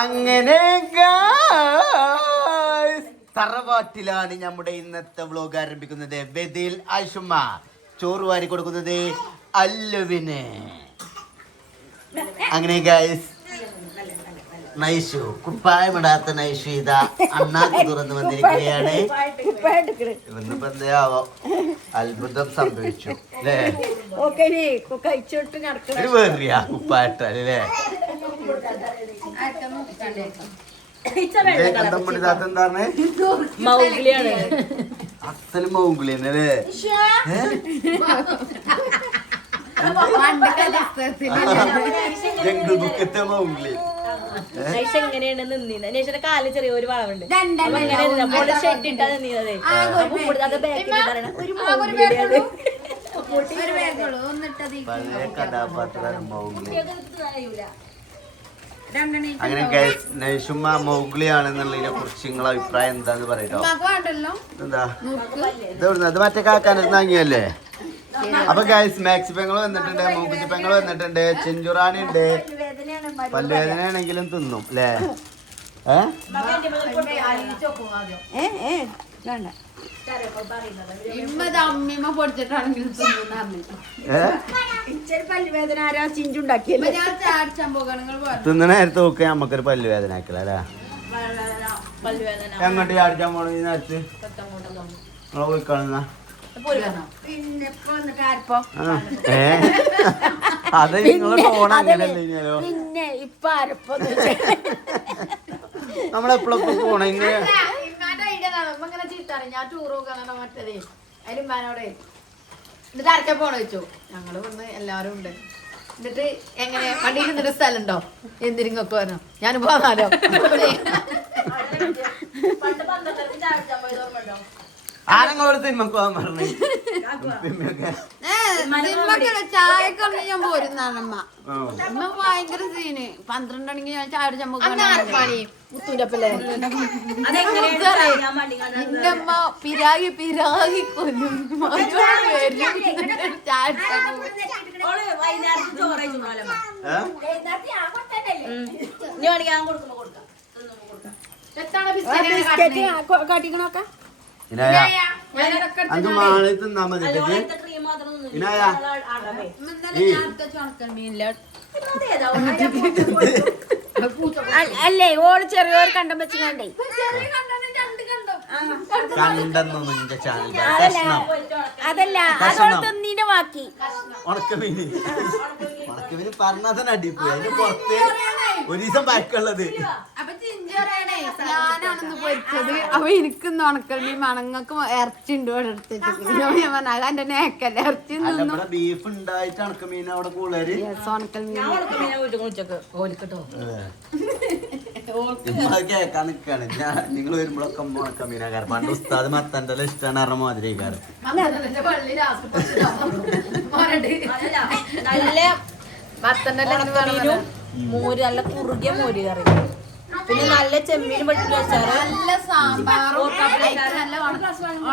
അങ്ങനെ തറവാട്ടിലാണ് നമ്മുടെ ഇന്നത്തെ വ്ലോഗ് ആരംഭിക്കുന്നത്. ബദിൽ ആയിഷുമ്മ ചോറ് വാരി കൊടുക്കുന്നത് അല്ലുവിന്. അങ്ങനെ ഗൈസ് നൈഷു കുപ്പായമിടാത്ത നൈഷു ഇതാ അണ്ണാക്ക് തുറന്ന് വന്നിരിക്കുകയാണ്. ഇന്നിപ്പോ എന്താവോ അത്ഭുതം സംഭവിച്ചു അല്ലേ? ഒരു വേറിയ കുപ്പായിട്ടല്ലേ? എന്താണ് അസല് മൗഗ്ലിയല്ലേ? Jungle ബുക്കത്തെ Mowgli. എങ്ങനെയാണ് നിന്നീന്ന് നേശന്റെ കാലിൽ ചെറിയൊരു വളവുണ്ട്. ഷെഡ് ഇട്ടാ നിന്നീനതേ പഴയ കഥാപാത്രം മൗഗ്ലി. അങ്ങനെ നൈഷുമ്മ മൗഗ്ലി ആണെന്നുള്ളതിനെ കുറിച്ച് നിങ്ങളെ അഭിപ്രായം എന്താന്ന് പറയട്ടോ. എന്താ ഇത് മറ്റേ കാക്കാനത്ത് വാങ്ങിയല്ലേ? അപ്പൊ ഗൈസ് മാക്സി പെങ്ങൾ വന്നിട്ടുണ്ട്, മൂക്കുത്തി പെങ്ങൾ വന്നിട്ടുണ്ട്, ചെഞ്ചുറാണി ഉണ്ട്. പല്ലുവേദന ആണെങ്കിലും തിന്നും അല്ലേ? തിന്നണ നേരത്ത് നോക്കി നമ്മക്കൊരു പല്ലുവേദന ആക്കലേ. എങ്ങോട്ട് ചാടിച്ചാൻ പോണ ഈ നേരത്ത് നിങ്ങളെ പോയി കാണുന്ന അത് നിങ്ങള് ഫോൺ അങ്ങനെയല്ലോ. നമ്മളെപ്പോഴൊക്കെ പോണ ഇങ്ങനെ ഞാൻ ടൂർ പോകാനാണ് മറ്റേത് അതിലുമ്പാനോടെ എന്നിട്ട് ആർക്കാ പോണ വെച്ചു. ഞങ്ങള് വന്ന് എല്ലാവരും ഉണ്ട്. എന്നിട്ട് എങ്ങനെ വണ്ടിയിൽ നിന്നൊരു സ്ഥലം ഉണ്ടോ എന്തിനൊക്കെ വരണം ഞാൻ പോകാനോ? ആരെങ്കിലും സിനിമക്ക് പോകാൻ പറഞ്ഞു ചായക്ക് ഞാൻ പോരുന്നാണമ്മ. അമ്മ ഭയങ്കര സീന് 12 മണിക്ക് ഞാൻ ചായ മുത്തൂരപ്പല്ലേ എന്റെ അമ്മ പിരാഗി പിരാഗി കൊല്ലും. കാട്ടിക്കണോക്ക അങ്ക് മാളി തിന്നാ മതി. അല്ലേ ഓള് ചെറിയോര് കണ്ടം വെച്ച് കണ്ടേ കണ്ടെന്നൊന്നും എന്റെ ചാനൽ അതല്ല അതോള് തിന്നീന്റെ ബാക്കി ഉണക്കമീന് പറഞ്ഞാൽ അടിപ്പോയി. അതിന്റെ പുറത്ത് ഒരു ദിവസം ബാക്കുള്ളത് ഞാനാണെന്ന് പൊരിച്ചത്. അപ്പൊ എനിക്കൊന്ന് ഉണക്കൽ മീൻ മണങ്ങൾക്ക് ഇറച്ചിണ്ട് ഇവിടെ എടുത്തിട്ട് ഞാൻ പറഞ്ഞ എന്റെ നേക്കല്ല ഇറച്ചി ബീഫ് ഉണ്ടായിട്ട് ഉണക്കമീൻ അവിടെ കൂടുതൽ ഉണക്കൽ മീൻ കേക്കാൻ നിക്കാണ്. നിങ്ങൾ വരുമ്പോഴൊക്കെ ഉണക്കമീനാകാരം. പണ്ട് ഉസ്താദ് മത്തന്റെ ഇഷ്ടമാണ് പറഞ്ഞ മാതിരിക്കാറ്. നല്ല മത്തന്റെ മോര് നല്ല കുറുകിയ മോര് കറി പിന്നെ നല്ല ചെമ്മീൻ വെട്ടില്ല നല്ല സാമ്പാറും.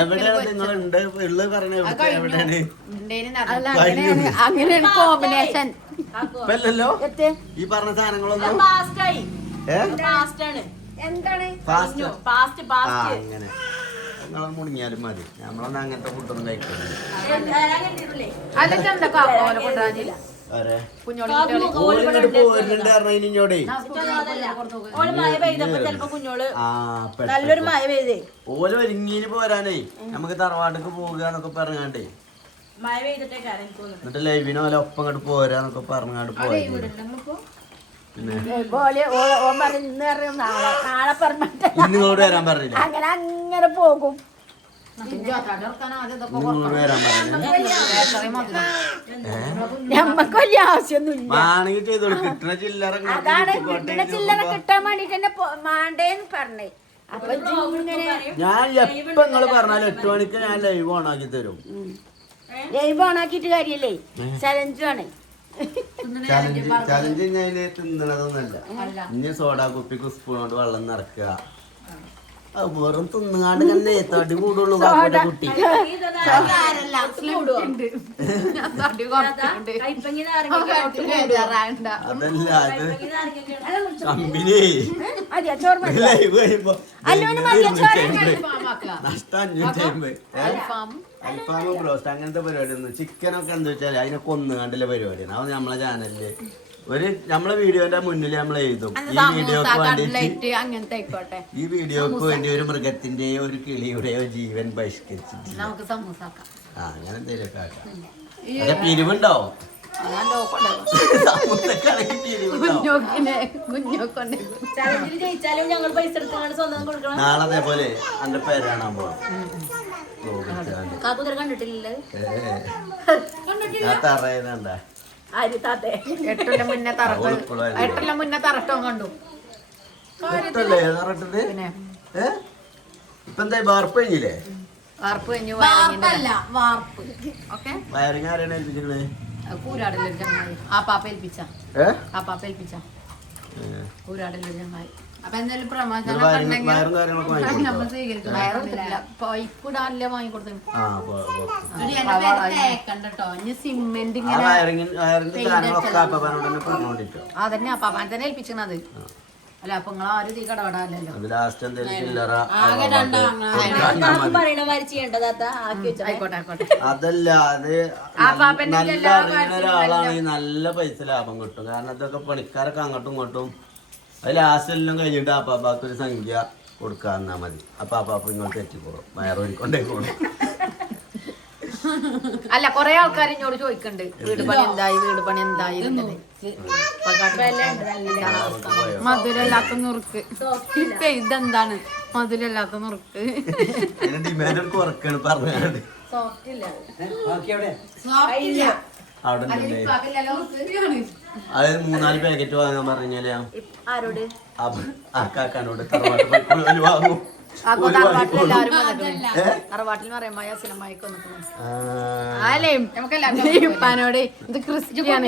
എവിടെയാണ് നിങ്ങളുണ്ട് ഉള്ളത് പറഞ്ഞ എവിടെയാണ്? അങ്ങനെയാണ് കോമ്പിനേഷൻ. ഇപ്പല്ലോ ഈ പറഞ്ഞ സാധനങ്ങളൊന്നും അങ്ങനെ നിങ്ങളെ മുണിങ്ങിയാലും മതി. നമ്മളൊന്നും അങ്ങനത്തെ ഫുഡൊന്നും കഴിക്കുന്നില്ല. നല്ലൊരു മഴ പെയ്തേ ഓല് ഒരുങ്ങീന് പോരാനേ നമുക്ക് തറവാട്ടിക്ക് പോവുക എന്നൊക്കെ പറഞ്ഞാണ്ടേ മഴ പെയ്തിട്ടേ എന്നിട്ട് ലൈവിന് പോലെ ഒപ്പം അങ്ങോട്ട് പോരാന്നൊക്കെ പറഞ്ഞാണ്ട് പോയത്. ഇന്നിങ്ങോട്ട് വരാൻ പറഞ്ഞില്ല. അങ്ങനെ അങ്ങനെ പോകും. ഞമ്മക്ക് വലിയ ആവശ്യമൊന്നുമില്ല. ആണെങ്കിൽ ചെയ്തോളൂ. കിട്ടണ ചില്ലറ ചില്ലറ കിട്ടാൻ വേണ്ടിട്ട് തന്നെ മാണ്ടേന്ന് പറഞ്ഞേ. അപ്പൊ ഞാൻ എപ്പ നിങ്ങള് പറഞ്ഞാലും 8 മണിക്ക് ഞാൻ ലൈവ് ഓൺ ആക്കി തരും. ലൈവ് ഓൺ ആക്കിയിട്ട് കാര്യല്ലേ? ചലഞ്ചാണ്. ചലഞ്ച് ഞാൻ തിന്നണതൊന്നല്ല. ഇനി സോഡാ കുപ്പിക്ക് സ്പൂൺ കൊണ്ട് വെള്ളം നിറക്കുക. വെറും തിന്നുകാണ്ട് തന്നെ തടി കൂടുള്ളൂ കാക്കൂന്റെ കുട്ടി. അതല്ല അത് കമ്പനി ലൈവ് കഴിയുമ്പോ നഷ്ടം 550. അൽഫാമ് ബ്രോസ്റ്റ് അങ്ങനത്തെ പരിപാടി ഒന്നും. ചിക്കനൊക്കെ എന്താ വെച്ചാൽ അതിനെ കൊന്നുകാണ്ടുള്ള പരിപാടിയാണ്. അത് നമ്മളെ ചാനലില് നമ്മളെ വീഡിയോന്റെ മുന്നിൽ നമ്മൾ എഴുതും ഈ വീഡിയോക്ക് വേണ്ടി ഒരു മൃഗത്തിന്റെയോ ഒരു കിളിയുടെയോ ജീവൻ ബഹിഷ്കരിച്ചിട്ടില്ല. അങ്ങനെ എന്തെങ്കിലുമൊക്കെ ആക്കാം. അതെ പിരിവുണ്ടാവും. നാളെ അതേപോലെ എന്റെ പേര് കാണാൻ പോവാം. തറയുന്നുണ്ടാ 8 മുന്നേ തറട്ടോ കണ്ടു. ഇപ്പൊ എന്താ വാർപ്പ് കഴിഞ്ഞില്ലേ? വാർപ്പ് കഴിഞ്ഞു. വയറിങ് ആരെയാണ് ഏൽപ്പിച്ചിട്ടുള്ളത്? കൂരാടിലൊരു ചങ്ങായി ആപ്പാപ്പ ഏൽപ്പിച്ച കൂരാടിലൊരു ചങ്ങായി. അപ്പൊ എന്തായാലും പ്രമോശനം പൈപ്പിടാനല്ലേ വാങ്ങിക്കൊടുത്തു. സിമെന്റ് അതന്നെ അപ്പാപ്പൻ തന്നെ ഏൽപ്പിച്ചത്. അല്ല അപ്പൊ നിങ്ങൾ ആരും തീ കടപെടാനല്ലോ. അതല്ല അത് നല്ല അറിയുന്ന ഒരാളാണെങ്കിൽ നല്ല പൈസ ലാഭം കിട്ടും. കാരണം അതൊക്കെ പണിക്കാരൊക്കെ അങ്ങോട്ടും ഇങ്ങോട്ടും അത് ലാസ്റ്റ് എല്ലാം കഴിഞ്ഞിട്ട് അപ്പാപ്പാക്ക് ഒരു സംഖ്യ കൊടുക്കാന്നാ മതി. അപ്പൊ അപ്പാപ്പ ഇങ്ങോട്ട് തെറ്റിപ്പോകും. വയറൊരുക്കൊണ്ടേ പോകണം. അല്ല കൊറേ ആൾക്കാർ ഇങ്ങോട്ട് ചോദിക്കണ്ട് വീട് പണി എന്തായി മധുരല്ലാത്ത നുറുക്ക്. ഇതെന്താണ് മധുരല്ലാത്ത നുറുക്ക്? ഡിമാൻഡ് കുറക്കാണ് പറഞ്ഞാണ്ട് അവിടെ അതായത് 3-4 പാക്കറ്റ് വാങ്ങാൻ പറഞ്ഞാല് ആ കാക്കാനോട് തറവാട്ട് വാങ്ങും. ഇപ്പാനോട് ഇത് ക്രിസ്ത്യാനി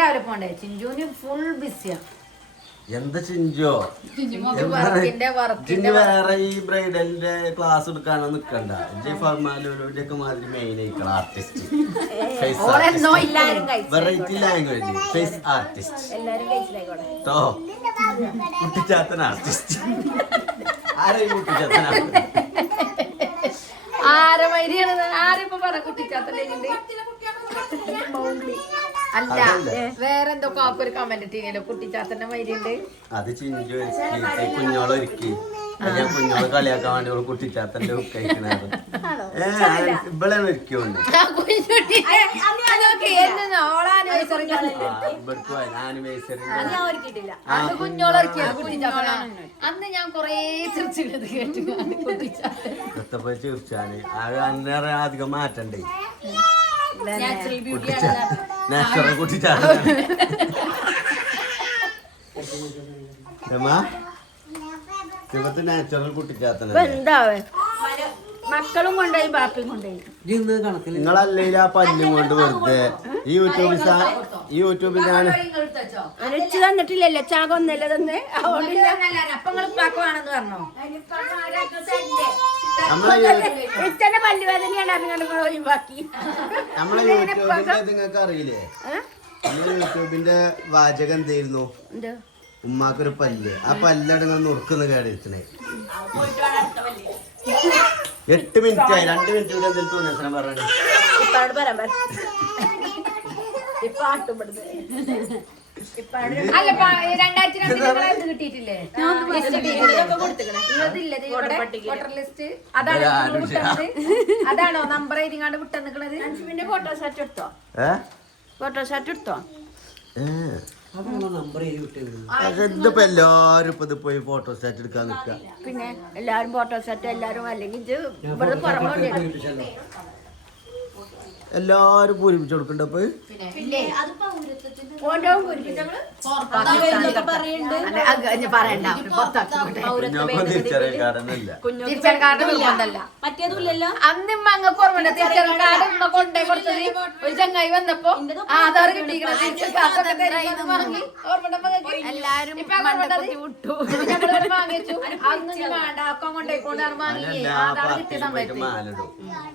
രാവിലെ പോണ്ടേ. ചിഞ്ചുവിന് ഫുൾ ബിസിയാ. എന്താ ചിഞ്ചോ വേറെ ഈ ബ്രൈഡലിന്റെ ക്ലാസ് എടുക്കാനോ നിക്കണ്ട. ഫർമാലൂടെ ഒക്കെ മാതിരി മെയിൻ ആയിക്കണം artist. Variety language face artist Kuttichathan artist. ആരെയും കുട്ടിച്ചാത്തൻ ആരിപ്പോ പറ കുട്ടിച്ചാത്തൻ അല്ല വേറെന്തോ കാക്കൊരു കമന്റ് ഇട്ടീനല്ലോ കുട്ടിച്ചാത്തന്റെ മൈരിയുണ്ട്. അത് ചിഞ്ചു കുഞ്ഞോളൊരുക്കി ഞാൻ കുഞ്ഞോളെ കളിയാക്കാൻ വേണ്ടി കുട്ടിച്ചാത്തന്റെ കഴിക്കണത്. ഇവിടെ ഒരുക്കിയോണ്ട് അന്ന് ഞാൻ കൊറേ ചിരിച്ചത് കേട്ടു. പോയി ചിരിച്ചാല് അന്നേരം അധികം മാറ്റണ്ടേ. Natural Kuttichathan natural Kuttichathan. മക്കളും കൊണ്ടുപോയി ബാപ്പയും കൊണ്ടുപോയി. നിങ്ങളല്ലേ ആ പല്ലും കൊണ്ട് വെറുതെ ഈ യൂട്യൂബിൽ ഞാൻ അരച്ചു തന്നിട്ടില്ലല്ലോ. ചാകൊന്നല്ല തന്നെ. അപ്പങ്ങളുപ്പാക്കുവാണെന്ന് പറഞ്ഞോ. ഇത്തന്നെ പല്ലുവേദനയാണ് ഒഴിവാക്കി. നമ്മളെ യൂട്യൂബിന്റെ നിങ്ങൾക്ക് അറിയില്ലേ? നമ്മളെ യൂട്യൂബിന്റെ വാചകം എന്തായിരുന്നു? ഉമ്മാക്കൊരു പല്ല്. ആ പല്ലടങ്ങൾ നുറുക്കുന്ന കേടത്തിനെ 8 മിനിറ്റ് ആയി. 2 മിനിറ്റ് കൂടെ എന്തെങ്കിലും തോന്നിയ പറഞ്ഞു. അല്ല 2002 കിട്ടിയിട്ടില്ലേ? ലിസ്റ്റ് അതാണോ നമ്പർ എഴുതിങ്ങാണ്ട് വിട്ടെന്നിക്കണത്? ഫോട്ടോസ്റ്റാറ്റ് എടുത്തോ? ഫോട്ടോസ്റ്റാറ്റ് എടുത്തോ? ഇതിപ്പോ എല്ലാരും ഇപ്പൊ ഇത് പോയി ഫോട്ടോസ്റ്റാറ്റ് എടുക്കാൻ നിക്ക. പിന്നെ എല്ലാരും ഫോട്ടോസ്റ്റാറ്റ് എല്ലാരും അല്ലെങ്കിൽ ഇവിടെ പുറമെ എല്ലാരും പൂരിപ്പിച്ചു കൊടുക്കണ്ട അപ്പൊ പറയണ്ട തിരിച്ചറിയാക്കാരനല്ല മറ്റേതുമില്ലല്ലോ അന്ന് അങ്ങക്ക് ഓർമ്മ തിരിച്ചറിയാൻ കൊണ്ടേ കൊടുത്തത് ഒരു ചങ്ങായി വന്നപ്പോ ആധാർ കിട്ടിയിരിക്കണം എല്ലാരും വിട്ടു ഞങ്ങൾ വാങ്ങിച്ചു അന്ന് വേണ്ട ഒക്കെ കൊണ്ടേക്കൊണ്ടാണ് വാങ്ങി ആധാർ കിട്ടിയ സമയത്ത് മാലിടും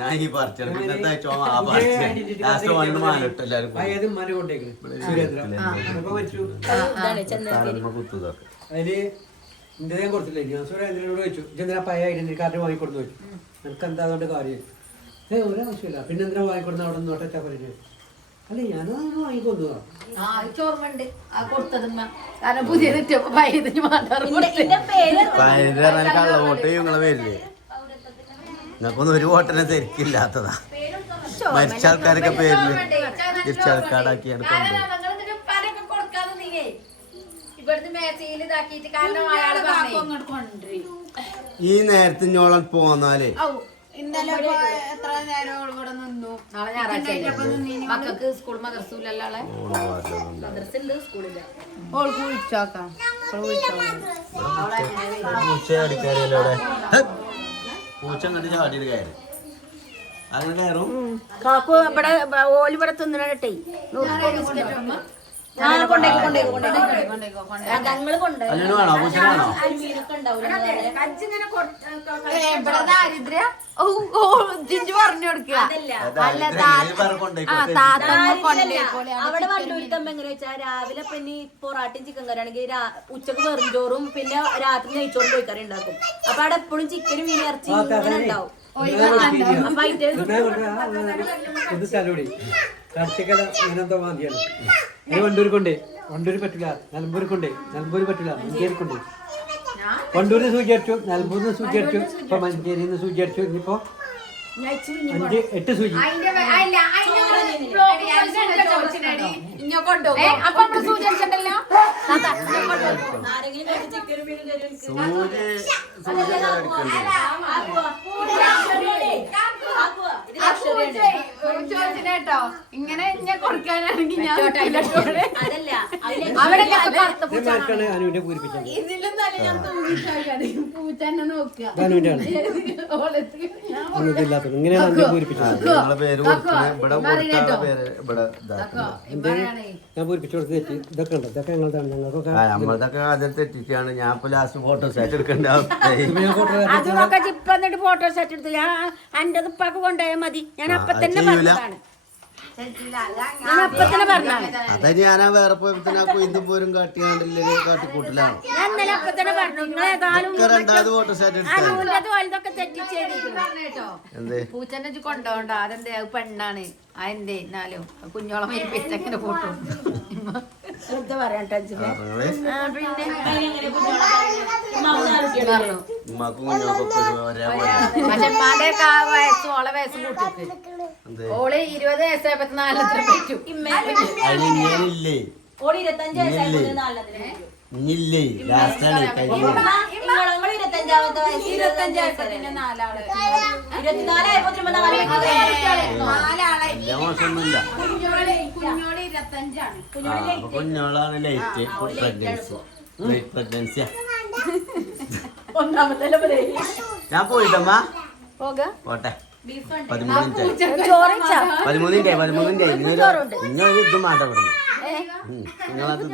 ഞാൻ ഈ പറിച്ചത് പിന്നത്തെ ചോമ ആ പറിച്ചു ലാസ്റ്റ് വന്ന് മാലിട്ടു എല്ലാരും കുത്തുതൊക്കെ അതില് എന്റെ ഞാൻ കൊടുത്തില്ലേ ഞാൻ സുരേന്ദ്രനോട് ചോദിച്ചു ഇതെന്തിനാ പഴയ ഐഡന്റി കാർഡ് വാങ്ങിക്കൊടുന്ന് ചോദിച്ചു എനിക്ക് എന്താ അതുകൊണ്ട് കാര്യം ഒരാവശ്യമില്ല പിന്നെ എന്തിനാ വാങ്ങിക്കൊടുന്ന അവിടെ നോട്ടാ പറഞ്ഞു അല്ലേ ഞാനത് വാങ്ങിക്കൊണ്ടുവാ ചോർമ്മണ്ട് ആ കൊടുത്തതുമ്മ കാരണം പുതിയ തെറ്റപ്പോ പയ്യതിന് കള്ള വോട്ട് നിങ്ങളെ പേരില്ലേ നിങ്ങൾക്കൊന്നും ഒരു വോട്ടിനെ ശരിക്കില്ലാത്തതാ മരിച്ച ആൾക്കാരൊക്കെ പേരില് തിരിച്ചാൾക്കാടാക്കിയാണ് കൊണ്ടുപോകും ഈ നേരത്തെ ഞോളം പോന്നാലേ ഇന്നലെ എത്ര നേരം ഇവിടെ നിന്നു നാളെ ഞായറാഴ്ച മക്കൾക്ക് സ്കൂൾ മദ്രസൂലല്ലേ മദ്രസുണ്ട് സ്കൂളില്ല ഓൾക്ക് വിളിച്ചോക്കാം പൂച്ച അങ്ങോട്ട് ചാടിയത് കയറി അങ്ങനെ കയറും കാക്കു ഇവിടെ ഓല് ഇവിടെ തിന്നിട്ടേ ഞങ്ങള് കൊണ്ട് അതിന് വേണോ പൂച്ചനാണോ ദാരിദ്ര്യ ജിഞ്ചു പറഞ്ഞു കൊടുക്കുക അവിടെ വണ്ടൂരിത്തമ്മ എങ്ങനെ വെച്ചാൽ രാവിലെ പിന്നെ പൊറാട്ടയും ചിക്കൻ കറി ആണെങ്കിൽ ഉച്ചക്ക് വെറും ചോറും പിന്നെ രാത്രി നെയ്ച്ചോറും കോഴിക്കറി ഉണ്ടാക്കും അപ്പൊ അവിടെ എപ്പോഴും ചിക്കനും മീൻ ഇറച്ചി ഇങ്ങനെ ഉണ്ടാവും അപ്പൊ കടച്ചക്കല ഇങ്ങനെന്തോ മാതിയാണ് അതിന് വണ്ടൂർ കൊണ്ടേ വണ്ടൂര് പറ്റില്ല നിലമ്പൂർ കൊണ്ടേ നിലമ്പൂർ പറ്റില്ല മഞ്ചേരി കൊണ്ടേ വണ്ടൂരിന് സൂചി അടിച്ചു നിലമ്പൂരിന് സൂചി അടിച്ചു ഇപ്പൊ മഞ്ചേരിന്ന് സൂചി അടിച്ചു ഇനിയിപ്പോ 5-8 സൂചി കേട്ടോ ഇങ്ങനെ കൊടുക്കാനാണെങ്കിൽ ഞാൻ അനുവിന്റെ പൂരിപ്പിച്ചത് ഇതിലും നല്ല ഞാൻ പൂച്ചന്നെ നോക്കുക ഇങ്ങനെയാണ് എന്റെ പൂരിപ്പിച്ചത് ഞാൻ പൂരിപ്പിച്ചു കൊടുത്ത് തെറ്റി ഇതൊക്കെ ഉണ്ട് ഇതൊക്കെ ഞങ്ങളതാണ് ഞങ്ങൾക്കൊക്കെ നമ്മളതൊക്കെ അതിൽ തെറ്റിച്ചാണ് ഞാൻ ഇപ്പൊ ലാസ്റ്റ് ഫോട്ടോ സെറ്റ് എടുക്കേണ്ട എന്നിട്ട് ഫോട്ടോ സെറ്റ് എടുത്ത് ഞാൻ എന്റെ ഉപ്പാക്ക് കൊണ്ടുപോയാൽ മതി ഞാൻ അപ്പൊ തന്നെ പറഞ്ഞതാണ് അതാ ഞാനാ വേറെ പോയപ്പോ ഇത് പോലും കാട്ടിയാണ്ടില്ലേ കാട്ടിക്കൂട്ടിലാണ് ഞാൻ ഇന്നലെ അപ്പൊ തന്നെ പറഞ്ഞു നിങ്ങൾ ഏതായാലും രണ്ടാമത് ഫോട്ടോ സെറ്റ് എടുത്താൽ കേട്ടോ പൂച്ചനെ കൊണ്ടോണ്ട അതെന്തേ അത് പെണ്ണാണ് അതെന്തേ എന്നാലും കുഞ്ഞോളം വെച്ചങ്ങനെ ഫോട്ടോ ശ്രദ്ധ പറയാം പക്ഷെ ഉമ്മാന്റെ വയസ്സും ഓളെ വയസ്സും കൂട്ടിട്ട് ഓള് 20 വയസ്സായപ്പോ 4 പറ്റും ഇല്ലേ ഓള് 25 വയസ്സായപ്പോ 4 ഇല്ലേ ലാസ്റ്റാണ് 25-ാമത്തെ വയസ്സ് 25 വയസ്സിന്റെ 4 ആള് 24 ആയപ്പോ 4 മോശമൊന്നുമില്ല കുഞ്ഞോള് 25 ആണ് കുഞ്ഞോളാണ് ലൈറ്റ് പ്രഗ്നൻസിയാ ഞാൻ പോയിട്ടമ്മ പോട്ടെ 13 ഇന്നൊരു ഇത് മാറ്റം പറഞ്ഞു നിങ്ങളത്